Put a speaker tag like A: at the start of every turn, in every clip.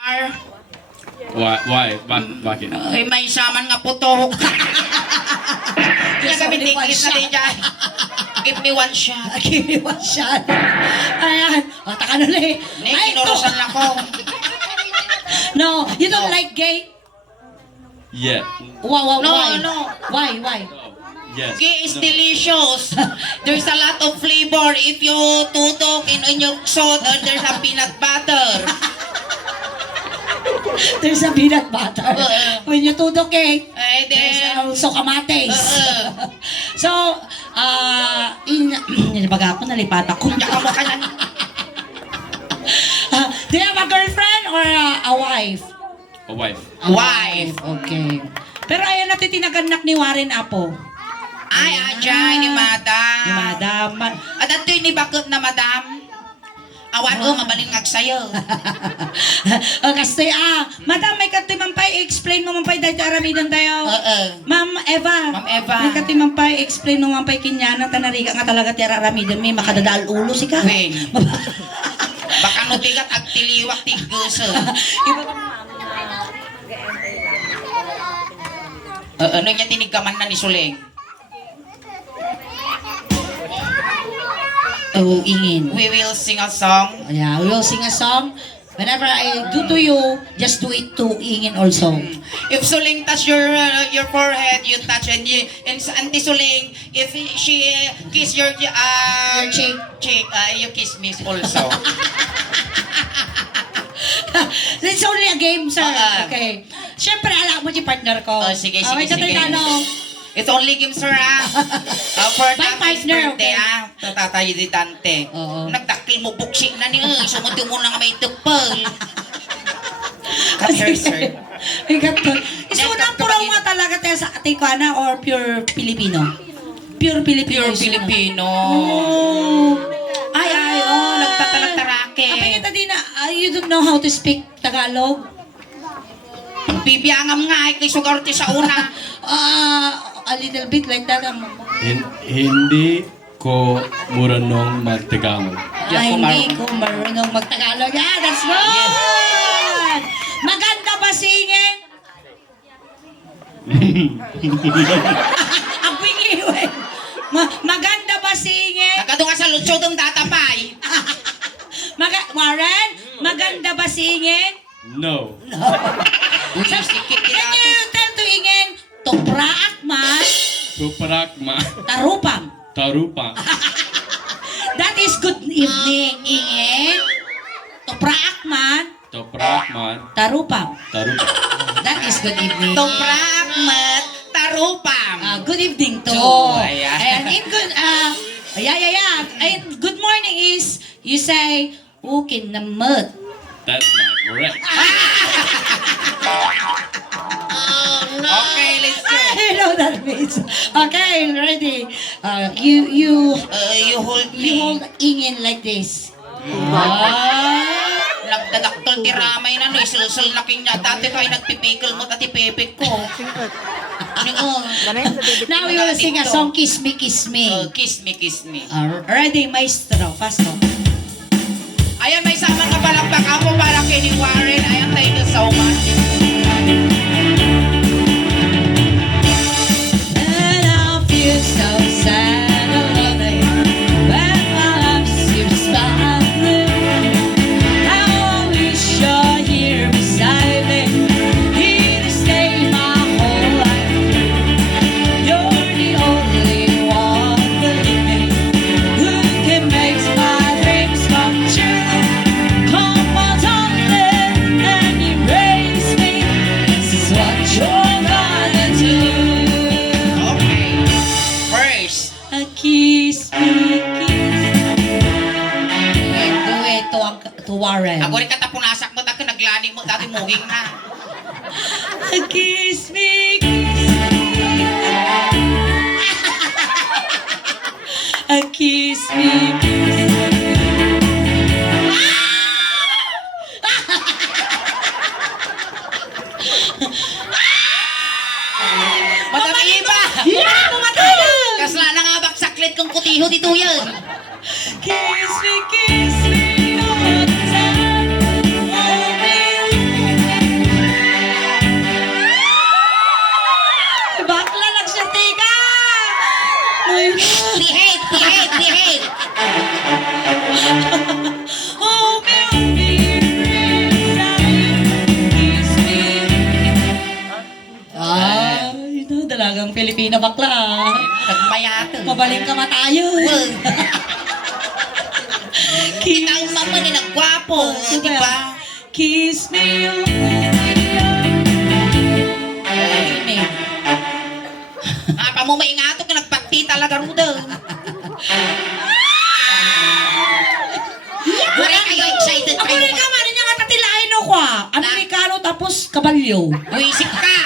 A: Why? Why? Bak bakit?
B: Ay, may saman nga puto. Kaya kami
C: one
B: tikis na
C: shot.
B: rin dyan. Give me one shot.
C: Give me one shot. Ayan. O, taka na eh.
B: Nay,
C: Ay, ito.
B: kinurusan ako.
C: No, you don't
B: No.
C: like gay?
A: Yeah.
C: Wow, wow,
B: No,
C: why?
B: no.
C: Why, why?
A: Yes.
B: Gay is
A: No.
B: delicious. There's a lot of flavor if you tutok in, in your soda, there's a peanut butter.
C: There's a peanut butter.
B: Oo.
C: When you tudok cake,
B: Eh,
C: there's also kamates. So, ah, in, nilibaga ako, nalipat ako.
B: Tsaka mo ka na.
C: Ah, do you have a girlfriend or a, a wife?
A: A wife.
C: A
B: Wife.
C: Okay. Pero ayan natin tinaganak ni Warren Apo.
B: Ay, ajay ni madam.
C: Ni Madam. Ma-
B: At ato ni bakit na madam? Awan o, mabalin nga sa'yo.
C: o kasi ah, Madam, may kati mampay, explain mo mampay dahil aramidan tayo.
B: Oo.
C: Ma'am Eva.
B: Ma'am Eva.
C: May kati mampay, explain mo mampay kinyana, tanarika nga talaga tira aramidan, may makadadaal ulo si ka.
B: Wen. Baka no bigat at tiliwak tiguso.
C: Iba ka
B: Uh, ano niya tinigkaman na ni Suleng?
C: Oh, ingin.
B: We will sing a song.
C: Yeah, we will sing a song. Whenever I do to you, just do it to ingin also.
B: If Suling touch your uh, your forehead, you touch and you, and sa Auntie Suling, if she kiss your uh,
C: Your cheek.
B: cheek, uh, you kiss me also.
C: It's only a game, sir.
B: Ah.
C: okay. Siyempre, alam mo si partner ko.
B: Oh, sige, sige, sige.
C: na, ano,
B: It's only game, sir, ah. Uh, for
C: My
B: Tatay's
C: partner,
B: birthday,
C: okay.
B: ah. Tatay di Dante.
C: Oo.
B: Nagdakil mo buksi na niya. Sumuti mo na nga may tupal. Cut her, sir.
C: Ay, gato. Isunang
B: kapatid.
C: nga talaga tayo sa Atikwana or pure Filipino? Pure Filipino.
B: Pure
C: isunang.
B: Filipino.
C: Oh.
B: Ay, ay, oh, nagtatalak-tarake.
C: Kapag kita din na, ah, you don't know how to speak Tagalog?
B: Bibiyangam nga, ay kay Sugarti sa una.
C: Ah, a little bit like that. Um,
A: Hin- hindi ko marunong magtagalog.
B: Ako
C: hindi ko marunong magtagalog. Yeah, that's good! Maganda ba singing? Ang pingiwe. Ma- maganda ba singing?
B: Nagkado nga sa lutsod ang tatapay.
C: Maga- Warren, maganda ba singing?
A: No.
B: Bulisikit
A: Tuparak ma
C: tarupam.
A: tarupa.
C: That is good evening, ingin. Tupraak man,
A: Tuprak man
C: tarupam.
A: tarupa.
C: That is good evening.
B: Toprak mat tarupam.
C: Ah, good evening to.
B: To, ayan.
C: And in good, uh, yeah, yeah, yeah. And good morning is, you say, ukin na mud.
A: That's not correct.
B: Okay, let's go.
C: I know that means. Okay, ready. Uh, you, you,
B: Uh, you hold
C: you
B: me.
C: hold ingin like this. Ah.
B: Nagdadaktol ti ramay na no, isulsul na king na. Dati tayo nagpipikil mo tati pepek ko. Oh.
C: Now you will sing a song, Kiss Me, Kiss Me.
B: Uh, kiss me, kiss me.
C: Uh, ready, maestro. Pasto.
B: Ayan, may sama nga palakpak ako para kay ni Warren. Ayan, thank you so much.
C: Huti, huti to yan. Kiss me, kiss me.
B: Diba? Bakla lang siya, tiga! Behave, behave, behave! Oh,
C: baby, kiss me. Ay, no, Pilipina bakla.
B: ah.
C: Mabaling ka matayo.
B: Kita yung mama ni nagwapo, di ba?
C: Kiss me.
B: Ay, Apa mo maingato ka nagpagti talaga rudo. Wala kayo excited kayo.
C: Amerika man niya nga tatilain ako ah. Amerikano tapos kabalyo.
B: Buisip ka.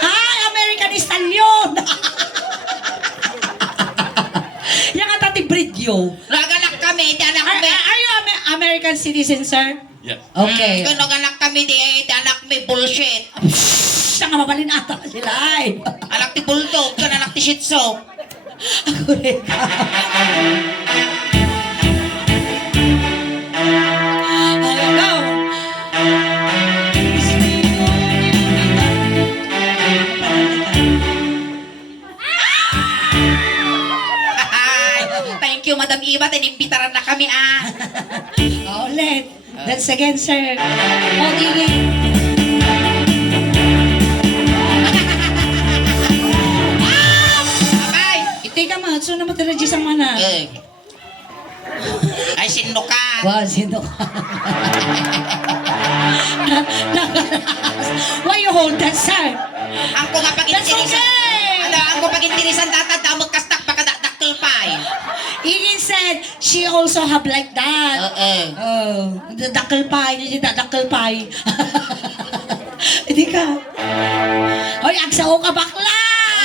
C: Ay, American Stallion. Yang nga tati bridyo.
B: Naganak kami, di anak
C: Are,
B: kami.
C: are you Amer- American citizen, sir?
A: Yes.
C: Okay.
B: Kung naganak kami, di di anak may bullshit.
C: Siya nga mabalin ata sila eh.
B: Anak ti bulldog, kan anak ti shih tzu.
C: Ako rin go.
B: Thank you, Madam Iba. Tinimbitaran na kami, ah.
C: Ulit. That's again, sir.
B: Abay!
C: Iti ka ma, so na matalaji sa mana.
B: Eh. Ay, sino ka?
C: Wow, sino ka? Why you hold that, sir?
B: Ang ko nga
C: That's
B: pag-intirisan.
C: okay.
B: Ano, ang ko pag-intirisan tatanda, magkastak pagkadakdakkel pa
C: Ian said she also have like that.
B: Oo.
C: Oh, the dakal pie, the dakal pie. Hindi ka. Hoy, agsaw ka bakla!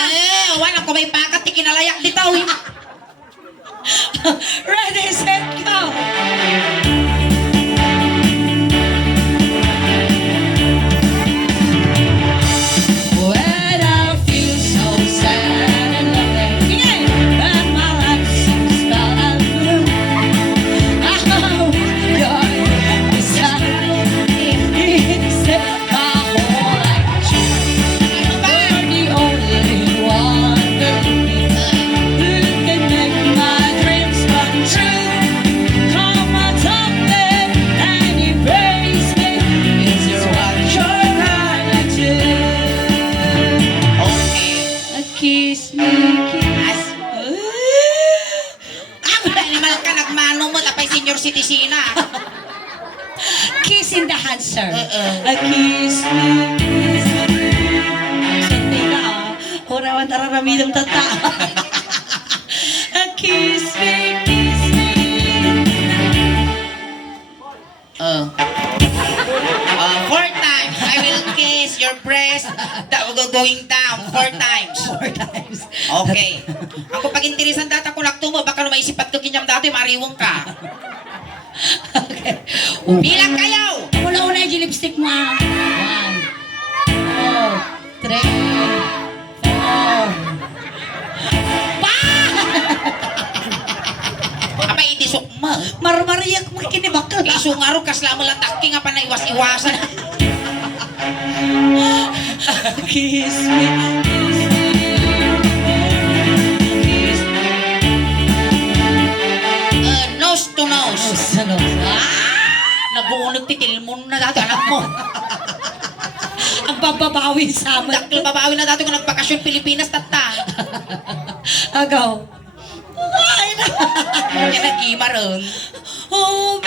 B: Eh, wala ko may pakat, di kinalayak dito. eh.
C: Ready, set, go!
B: Going down. Four times.
C: Four times.
B: Okay. Ako pag intirisan data ko lakto mo, baka lumaisipat ko kinyam dati, mariwong ka.
C: okay.
B: Bilang kayo!
C: Wala una yung lipstick mo ah. One, two, three, four.
B: Apa itisok mo?
C: Marmariyak mo kinibakal.
B: Iso nga ro, kasla mo lang takki nga pa na iwas-iwasan.
C: Kiss me.
B: Uh, nose to nose.
C: Ah!
B: Nabuunag titil mo na dati, anak mo.
C: Ang bababawi sa amin.
B: Daktil babawi na dati kung nagpakasyon Pilipinas, tata.
C: Agaw. Ay na.
B: Kaya nag-ima ron.
C: Oh,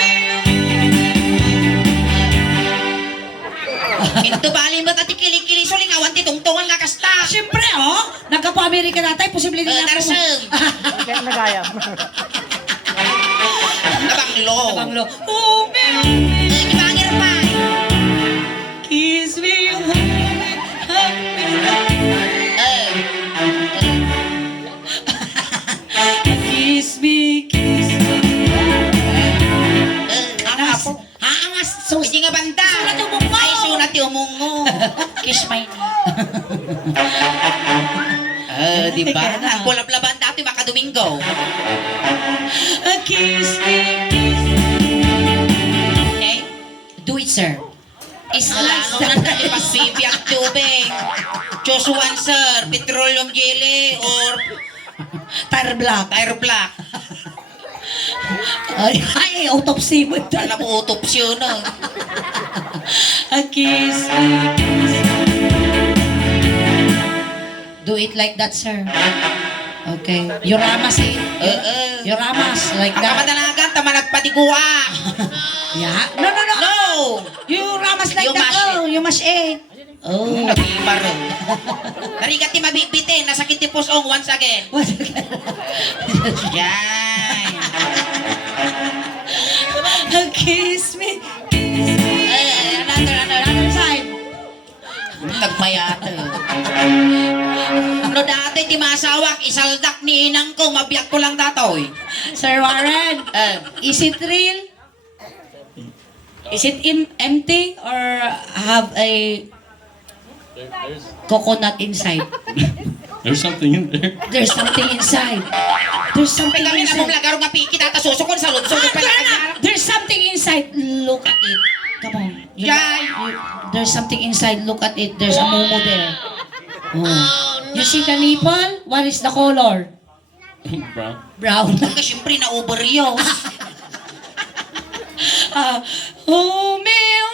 B: Minto bali mo tati kilikili sulingawan ti tungtungan lakas ta.
C: Siyempre, oh. Nagkapo-Amerika natin. Posible din
B: Uh,
C: ako.
B: Darseng. Nabanglo.
C: Nabanglo. Oh, man.
B: Uh, Ibangir pa.
C: Kiss me, Kiss
B: my knee. Ah, di ba? Ang kulab-laban dati makadomingo.
C: a kiss me, kiss.
B: Okay?
C: Do it, sir.
B: Islano na tayo pasibi ang tubig. Choose one, sir. Petroleum jelly or
C: Tire black.
B: tire black.
C: Ay, ay, autopsy mo ito.
B: Alam mo, autopsy yun, ah.
C: A kiss. Do it like that, sir. Okay. Yoramas eh.
B: Uh-uh.
C: Yoramas, like that.
B: Kamadalagan, tama nagpadiguwa.
C: Yeah. No, no, no.
B: No!
C: Yoramas like that. Oh, you mash eh.
B: Oh,
C: Oh.
B: nag-iba rin. Narigati mabibitin, nasakit ti pusong once again. Yan.
C: Kiss me. Eh, another, another, another side.
B: Tagmayata. No dati ti masawak, isaldak ni inang ko, mabiyak ko lang datoy.
C: Sir Warren,
B: Eh,
C: is it real? Is it im- empty or have a coconut inside?
A: There's something in there.
C: There's something inside. There's something
B: kami na mong
C: inside.
B: lagaro nga piki, tatasosok ko sa lungsod.
C: Ah. There's something inside. Look at it. Come on. You-
B: Yay!
C: you- there's something inside. Look at it. There's a momo there. Oh. You see the nipple? What is the color?
A: Brown.
C: Brown.
B: Kasi siyempre na-overdose.
C: Ah, oh, meu.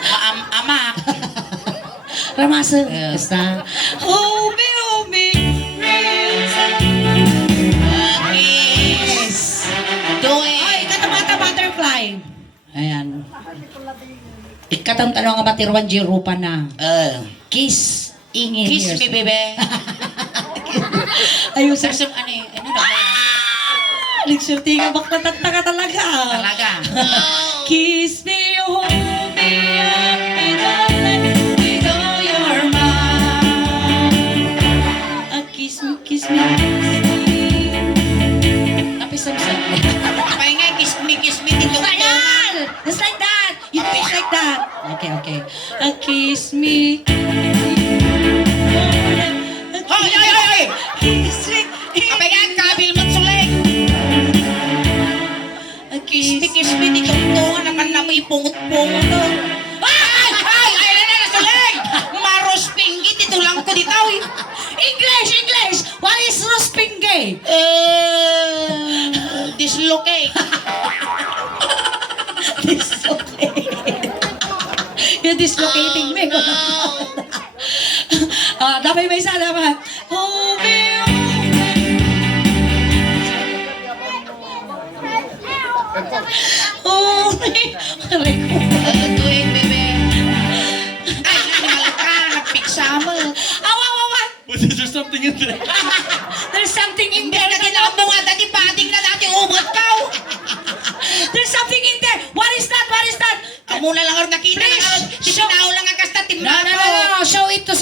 B: Maam amak.
C: Ramasa.
B: Yeah.
C: Basta. Oh, me, Ayan. Ikatang tanong nga matirwan jirupa na.
B: Uh,
C: Kiss. Ingin
B: kiss me, Sir,
C: sir.
B: sir, ano eh? Ano na ba?
C: Nagsulti ka, bakit ka talaga?
B: Talaga.
C: Kiss me, hold me up, me darling, with all your might. Ah, kiss me, kiss me, kiss me. Tapos
B: kiss me, kiss me, dito.
C: Ayan! Just like that! You do it like that! Okay, okay. Ah, kiss me.
B: Hoy, hoy, hoy!
C: Kiss me.
B: Kapay nga, kabil mo suling.
C: Ah,
B: Kiss me,
C: kiss
B: kiss me, dito. Tungan naman na may pungot-pungot. Ay! Ay! Ay! Ay! Ay! Suling! Maros pinggit, dito lang ko dito. eh.
C: English, English! What is Rospinge?
B: Uh, dislocate.
C: Dislocate. Dislocating me. Ah, dapat may isa naman. Oh, me, oh, me. Aray ko.
B: It, baby. Ay, nanimal ka. Nagpiksa mo.
C: Awa, awa, awa.
A: There something in there?
C: There's something in
B: Hindi
C: there.
B: na tinawag mo nga dati pating na dati ubot ka.
C: There's something in there. What is that? What is that?
B: Kamu na lang ang nakita
C: Please,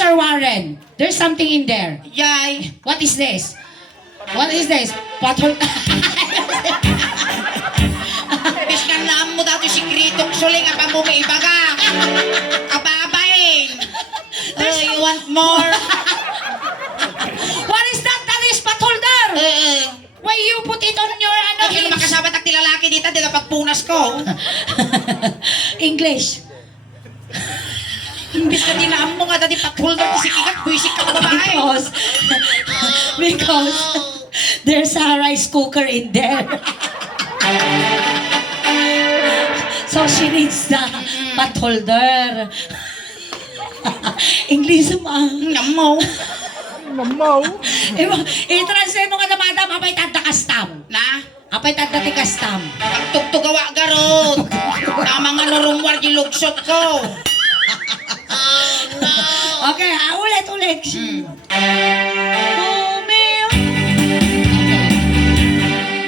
C: Sir Warren. There's something in there.
B: Yay.
C: What is this? What is this? Bottle.
B: Bis nga naam mo dati si Kritong Suling ang pamumi ibaga. Kababain. Oh, you want more?
C: What is that? That is pot holder.
B: Eh,
C: Why you put it on your ano?
B: Ang sino makasabat ang tilalaki dito, dito pagpunas ko.
C: English.
B: Imbis na tinaam mo nga dati patulog si Kikat, buisik ka babae.
C: Because, because there's a rice cooker in there. so she needs the pot holder. English ma.
B: Namo.
C: Iba, i-translate mo ka na madam, apay tanda kastam.
B: Na?
C: Apay tanda ti kastam.
B: Pagtugtugawa garot. Tama nga lorong war di lugsot ko.
C: Okay, ah, ulit, ulit. Oh, Meo.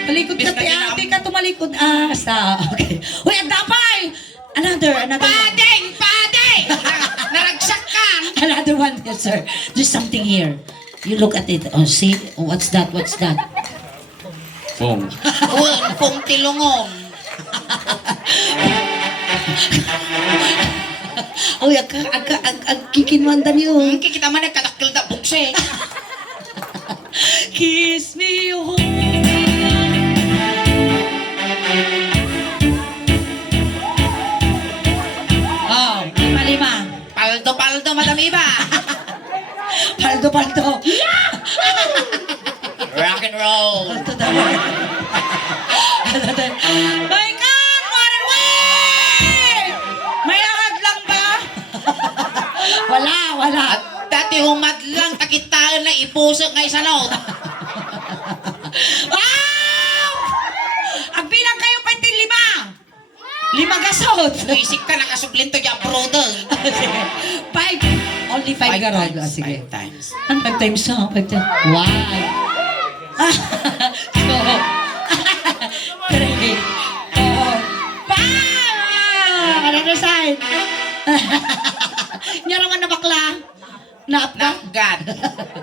C: Talikod ka,
B: na
C: ate tumalikod. Ah, basta. Okay. Uy, ang dapay! Another, another.
B: Padeng! Padeng! Na- Naragsak ka!
C: Another one here, sir. There's something here. You look at it. Oh, see? Oh, what's that? What's that?
A: Foam.
B: Un, pong tilungon.
C: Uy, ag, ag, ag, ag, kikinwanda niyo.
B: Hmm, kikita man nagkatakil da bukse.
C: Kiss me, oh. Oh, lima-lima.
B: Paldo-paldo, madam iba.
C: Paldo, paldo.
B: Rock and roll.
C: Paldo daw. Wala, wala.
B: At dati humadlang takitaan na ipusok ngay sa laot.
C: Wow! Ang bilang kayo pa lima. Lima gasot.
B: Luisik ka nakasublinto dyan, brother.
C: five. Only five,
B: Five
C: garod.
B: times,
C: sige.
B: Five times.
C: Ano five times na? Five times. One. Two. Three. Four. Five! Another side. Nya naman na bakla. Naap ka?
B: Not God.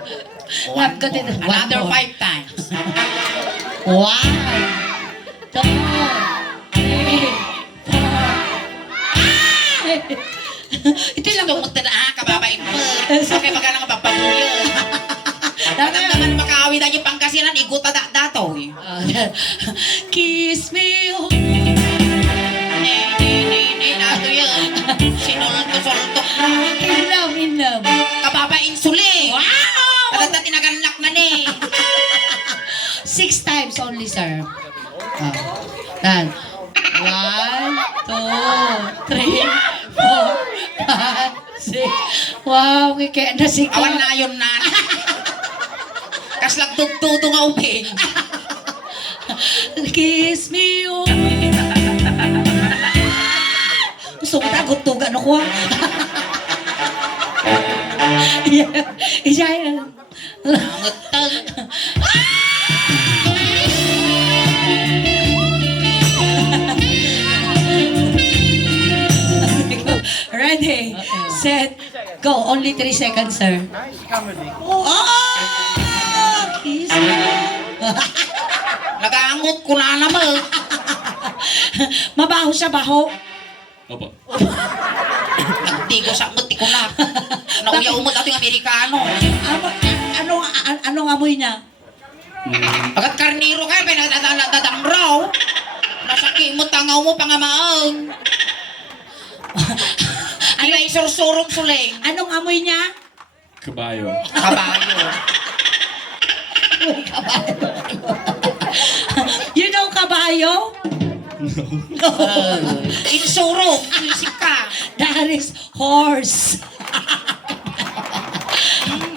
C: Naap ka din. One
B: Another
C: more.
B: five times.
C: One. Two. Three. Four. Five! Ito lang.
B: Tumot na ha, kababain mo. Okay, baga nga bababuyan. Dapat naman makawid ang yung pangkasinan, iguta da dato. eh.
C: Ah, Kiss me. oh. Sir. Ah. Yan. One, two, three, four, five, six. Wow, kaya na si
B: Awan na yun na. Kaslag tugtuto nga uping.
C: Kiss me, oh. Gusto ko tagot tuga no ko. Iya, iya, iya.
B: Ngutang.
C: Ready, set, go. Only three seconds, sir. Oh, kiss me.
B: Nagaangot ko na naman.
C: Mabaho siya, baho.
A: Opo.
B: Nagtigo sa muti ko na. Nauya umot ating Amerikano.
C: Ano, ano, ano, anong amoy niya?
A: Mm,
B: Agat karniro kayo, pinagdadang raw. Nasa kimot tangaw mo pangamaang. Ano ay sursurong suling?
C: Anong amoy niya?
A: kabayo.
B: Kabayo.
C: You know kabayo?
B: Insurong. Isip ka.
C: That is horse.
B: Hmm.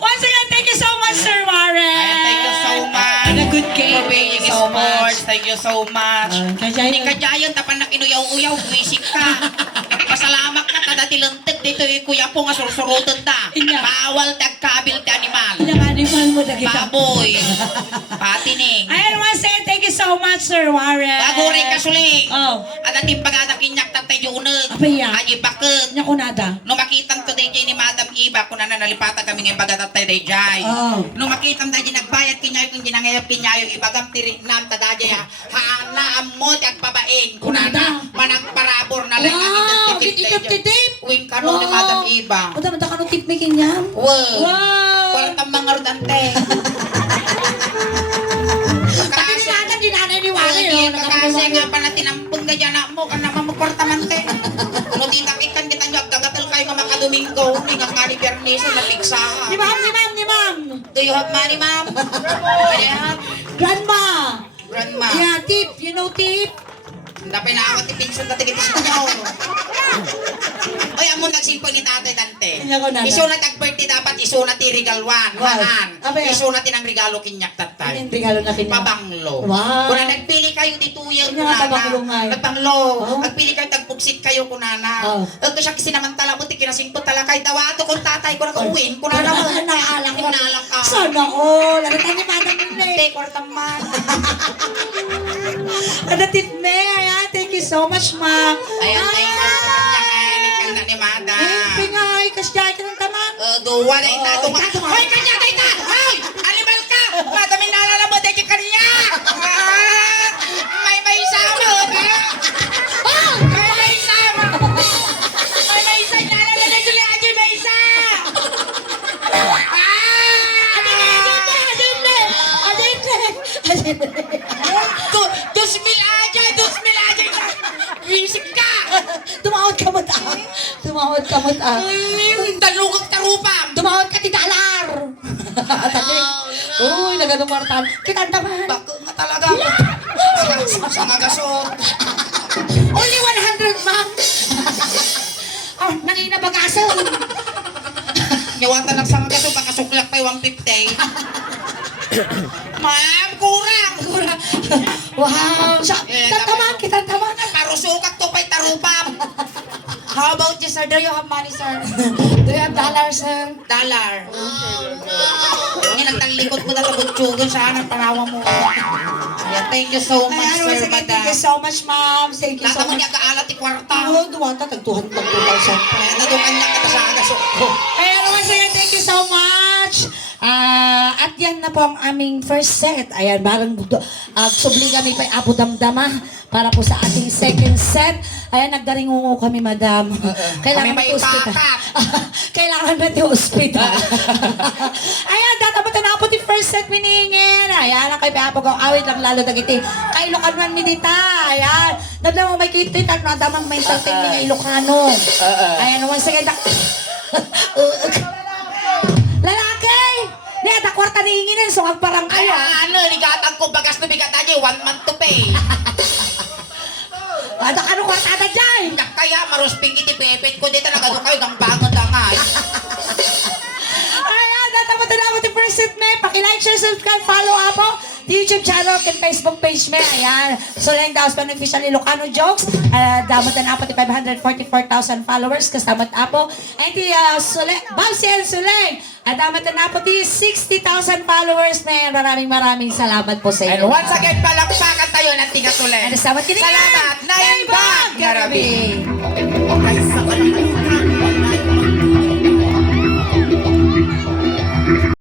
C: Once again, thank you so much, Sir Warren.
B: Thank you so much.
C: And a good game.
B: For being
C: Thank you so
B: sports.
C: much.
B: Thank you so much.
C: Ah, kaya
B: Hindi
C: yun.
B: ka dyan, tapan na kinuyaw-uyaw, buwisik ka. Pasalamat ka, tada tilantik dito, eh, kuya po nga sursurutan ta.
C: Inya.
B: Bawal tagkabil ti animal.
C: Ilang animal mo na kita.
B: Baboy. Patining.
C: I want to say thank you so much, Sir Warren.
B: Baguray ka suling.
C: Oh.
B: At ating pagada kinyak tatay yunag.
C: Apa yan?
B: Ay bakit.
C: Nya ko nada.
B: No makitang to day ni Madam Iba kung nananalipatan kami ngayon bagat tatay day jay.
C: Oh.
B: No makitang day nagbayad kinyayo kung ginangayap kinyayo ibagam tirik nam tadaya ya. Haana mo tag pabaing kunana managparabor na lang
C: Wow, kitip titip.
B: Uwing kano ni Madam Iba.
C: O dapat ka nung tip making yan.
B: Wow.
C: Wow.
B: Walang tamang arudante.
C: Pati ni Madam, di nanay ni.
B: Wala
C: oh,
B: Kasi nga pala tinampong na dyan mo, kan naman magkwartamante. Ano titakikan kita nyo, gagatal kayo nga makadomingo, hindi nga nga ni Bernice na pigsahan.
C: Ni ma'am, ni ma'am, ni ma'am.
B: Do you have money, ma'am? Have?
C: Grandma.
B: Grandma.
C: Yeah, tip. You know tip?
B: Dapat na ako tipinsun na tigitis ko niyo. Oy, amo nagsimpo ni tatay Dante. Iso na tag-birthday dapat iso na ti regal one.
C: Wow.
B: Mahan.
C: Abe.
B: Iso na ti ng regalo kinyak tatay.
C: Ano yung regalo na kanya?
B: Pabanglo.
C: Wow.
B: Kung nagpili kayo dito yung
C: Ano nga pabanglo nga eh?
B: Nagpanglo.
C: Oh.
B: Nagpili kayo tagpugsit kayo kunana.
C: Oh.
B: Ito siya sinamantala mo ti kinasingpot tala kay dawato kung tatay ko nag-uwin kunana mo.
C: Naalang ko.
B: Naalang ka.
C: Sana all. Ano tayo ni Madam Nile?
B: Ate, kwartaman.
C: Ano tip so much, ma.
B: Ayan, thank you. Kanya kaya ni kanda ni Mada.
C: Ay, pingay. Kasya ka ng taman.
B: Uh, duwa na ita.
C: Oh,
B: Duwa.
C: duwa.
B: Hoy, kanya na
C: Tumawad ka mo ta.
B: Ay, Dalugag tarupam!
C: Tumawad ka ti dalar. Tadi. Uy, nagadumartan. Kita taman.
B: Bako nga talaga. Sa, sa nga gasot.
C: Only 100, ma'am. Oh, nangina bagaso.
B: Nyawata ng sangga to, baka suklak tayo 150. Ma'am, kurang. Kurang.
C: wow. Sa,
B: Eh,
C: tatamaan kita, tatamaan.
B: Tarusukak to pa'y tarupam.
C: How about you, sir? Do you have money, sir? Do you have dollars, sir?
B: Dollar. Ang inang likod mo na tabutsugan sa anong panawa mo. Yeah, thank you so much,
C: Ayan,
B: sir,
C: once again, thank you
B: madam.
C: so much, ma'am. Thank you so
B: Nata mo
C: much.
B: niya kaalat ti kwarta.
C: Oh, duwata, tagtuhan pag 2,000.
B: Kaya nadukan niya ka sa agas ko.
C: Ayan, once again, thank you so much. Ah, at yan na po ang aming first set. Ayan, barang uh, subli kami pa apo damdama para po sa ating second set. Ayan, nagdaringungo kami, madam. Kailangan
B: Kami may
C: hospital. Kailangan natin hospital. Ayan, databutan na po ti first set miningin. Ayan, ang kay Papo ko, awit lang lalo dagiti. Kay Ilocano mi dita. Ayan, nadamang may kitit at nadamang may salting ni Ilocano. Ayan, once again, Lalaki! Di, ata kwarta ni inginin, so parang
B: Ay,
C: kayo.
B: ano, ligatag ko bagas na bigat aja, one month to pay.
C: Ata ka nung kwarta na dyan.
B: Kaya marusping iti pepet ko dito nagado kayo ng bangon na nga.
C: Ayan, databutan na po ti first set me. Paki-like, share, subscribe, follow ako. YouTube channel, kin Facebook page me. Ayan. So, lang daw sa official Ilocano jokes. Uh, damot na po ti 544,000 followers. Kastamat apo. Ay, ti uh, Sule, Babsi and Suleng. At damat na po ti 60,000 followers, man. Maraming maraming salamat po sa
B: And
C: inyo.
B: once again, palakpakan tayo ng tigasulen.
C: And salamat kiningan.
B: Salamat, Naimbag, Garabi.